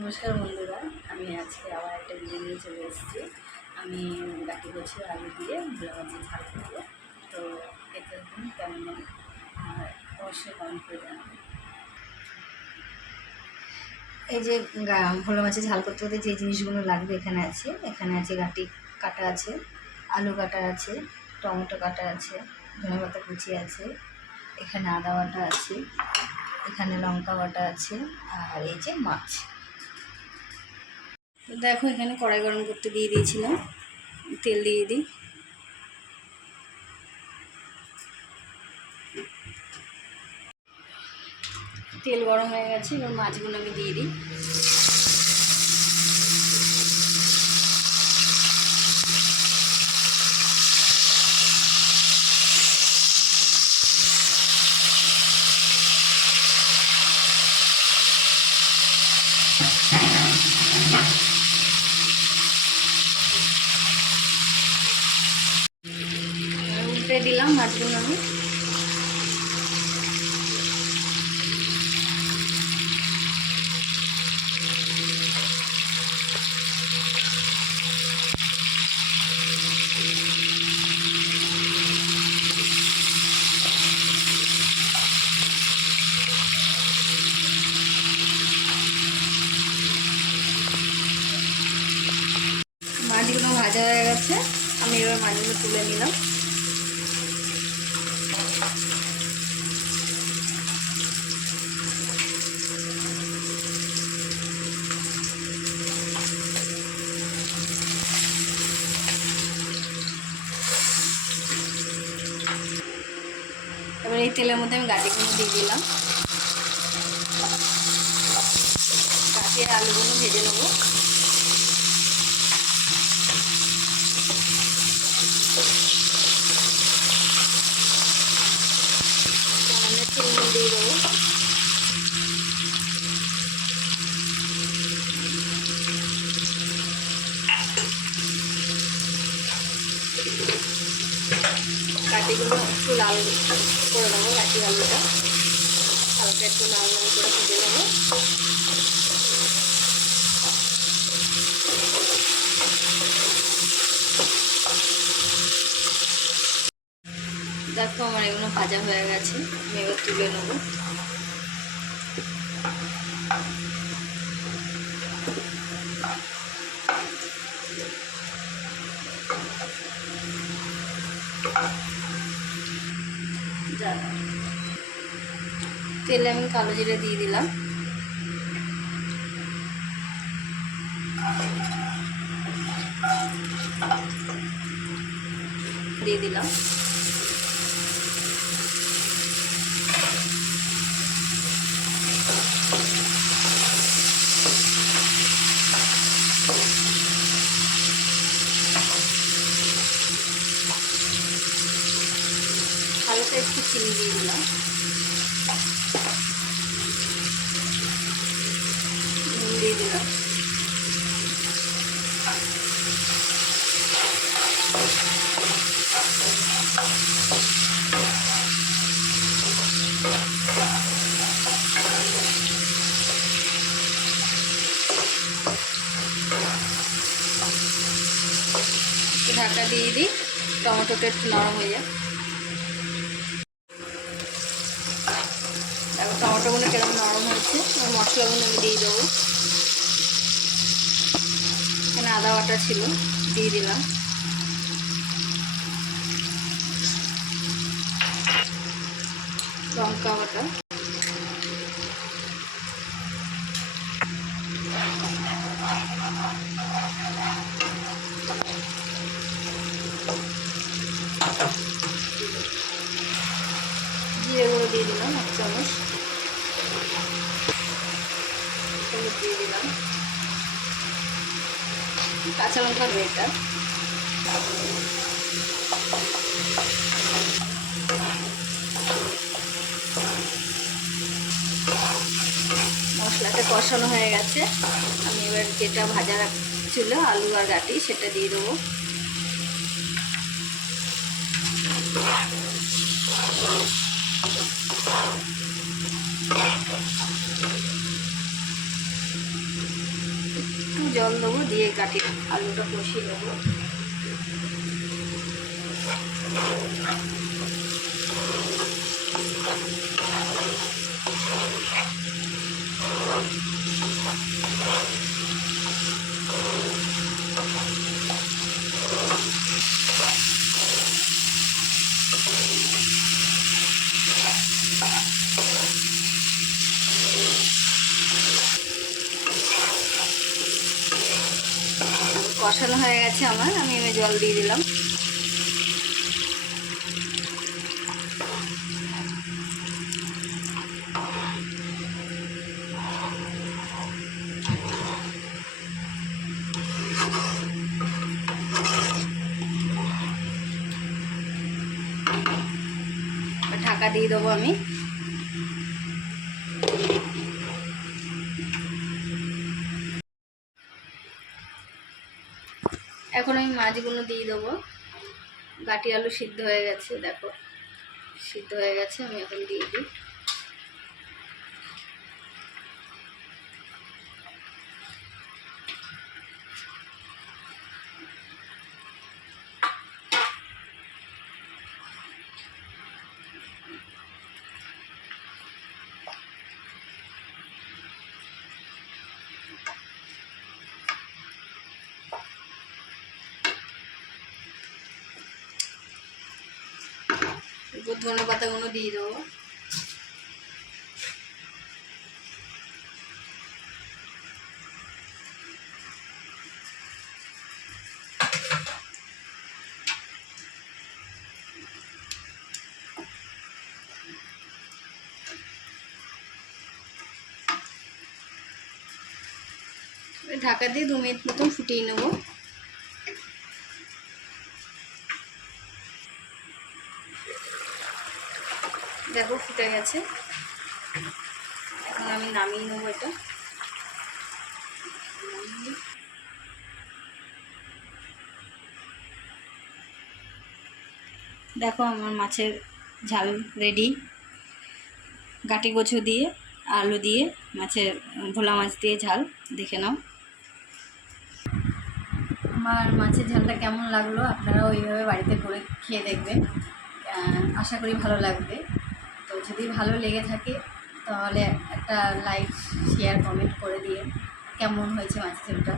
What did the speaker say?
নমস্কার বন্ধুরা, আমি আজকে আবার একটা ভিডিও নিয়ে চলে এসেছি। আমি বাটি করছি আলু দিয়ে ভোলা মাছের ঝাল করবো। তো এটা কেমন হয় আর অবশ্যই কমেন্ট করে জানাবো। এই যে ভোলা মাছের ঝাল করতে হতে যে জিনিসগুলো লাগবে এখানে আছে গাটি কাটা আছে, আলু কাটা আছে, টমেটো কাটা আছে, ধনেপাতা কুচি আছে, এখানে আদা বাটা আছে, এখানে লঙ্কা বাটা আছে, আর এই যে মাছ। তো দেখো, এখানে কড়াই গরম করতে দিয়ে দিয়েছিলাম, তেল দিয়ে দিই। তেল গরম হয়ে গেছে, এবার মাছগুলো আমি দিয়ে দিই। উল্টে দিলাম মাছগুলো আমি। মাছগুলো ভাজা হয়ে গেছে, আমি এবার মাছগুলো তুলে নিলাম। এবার এই তেলের মধ্যে আমি গাটিগুলো দিয়ে দিলাম। গাটি আলুগুলো ভেজে নেবো। চিনি দিয়ে দেবো। গাটিগুলো একটু লাল করে নেবো, গাটি আলুটা হালকা একটু লাল লাল করে ভেজে নেবো। দেখো, আমার এগুলো ভাজা হয়ে গেছে, আমি এবার তুলে নেবো। তেলে আমি কালো জিরে দিয়ে দিলাম। দিয়ে দিলাম হালকা একটু চিনি দিয়ে দিলাম, নুন দিয়ে দিলাম। ঢাকা দিয়ে দিই, টমেটোটা একটু নরম হয়ে যায়। তারপর টমেটোগুলো কেরম নরম হয়েছে, আর মশলাগুলো আমি দিয়ে দেবো। এখানে আদা বাটা ছিল, দিয়ে দিলাম। লঙ্কা বাটা, জিরে গুঁড়ো দিয়ে দিলাম 1 চামচ, হলুদ দিয়ে দিলাম, কাঁচা লঙ্কার বেটা, মশলাটা কষানো হয়ে গেছে। আমি এবার যেটা ভাজা ছিল আলু আর গাটি সেটা দিয়ে দেবো। জল দেবো, দিয়ে কাটি আলুটা কষিয়ে দেবো। কষানো হয়ে গেছে আমার, আমি জল দিয়ে দিলাম। ঢাকা দিয়ে দেবো আমি। এখন আমি মাছগুলো দিয়ে দেবো। গাটি আলু সিদ্ধ হয়ে গেছে, দেখো সিদ্ধ হয়ে গেছে, আমি এখন দিয়ে দিই। এরপর ধনে পাতাগুলো দিয়ে দেবো। ঢাকা দিয়ে 2 মিনিট মতন ফুটিয়ে নেব। দেখো ফুটে গেছে, এখন আমি নামিয়ে নেবো এটা। দেখো আমার মাছের ঝাল রেডি। গাটি কচু দিয়ে আলু দিয়ে মাছের ভোলা মাছ দিয়ে ঝাল, দেখে নাও। আমার মাছের ঝালটা কেমন লাগলো আপনারা ওইভাবে বাড়িতে করে খেয়ে দেখবেন, আশা করি ভালো লাগবে। তো যদি ভালো লেগে থাকে তাহলে একটা লাইক শেয়ার কমেন্ট করে দিয়ে কেমন হয়েছে মাছের ঝালটা।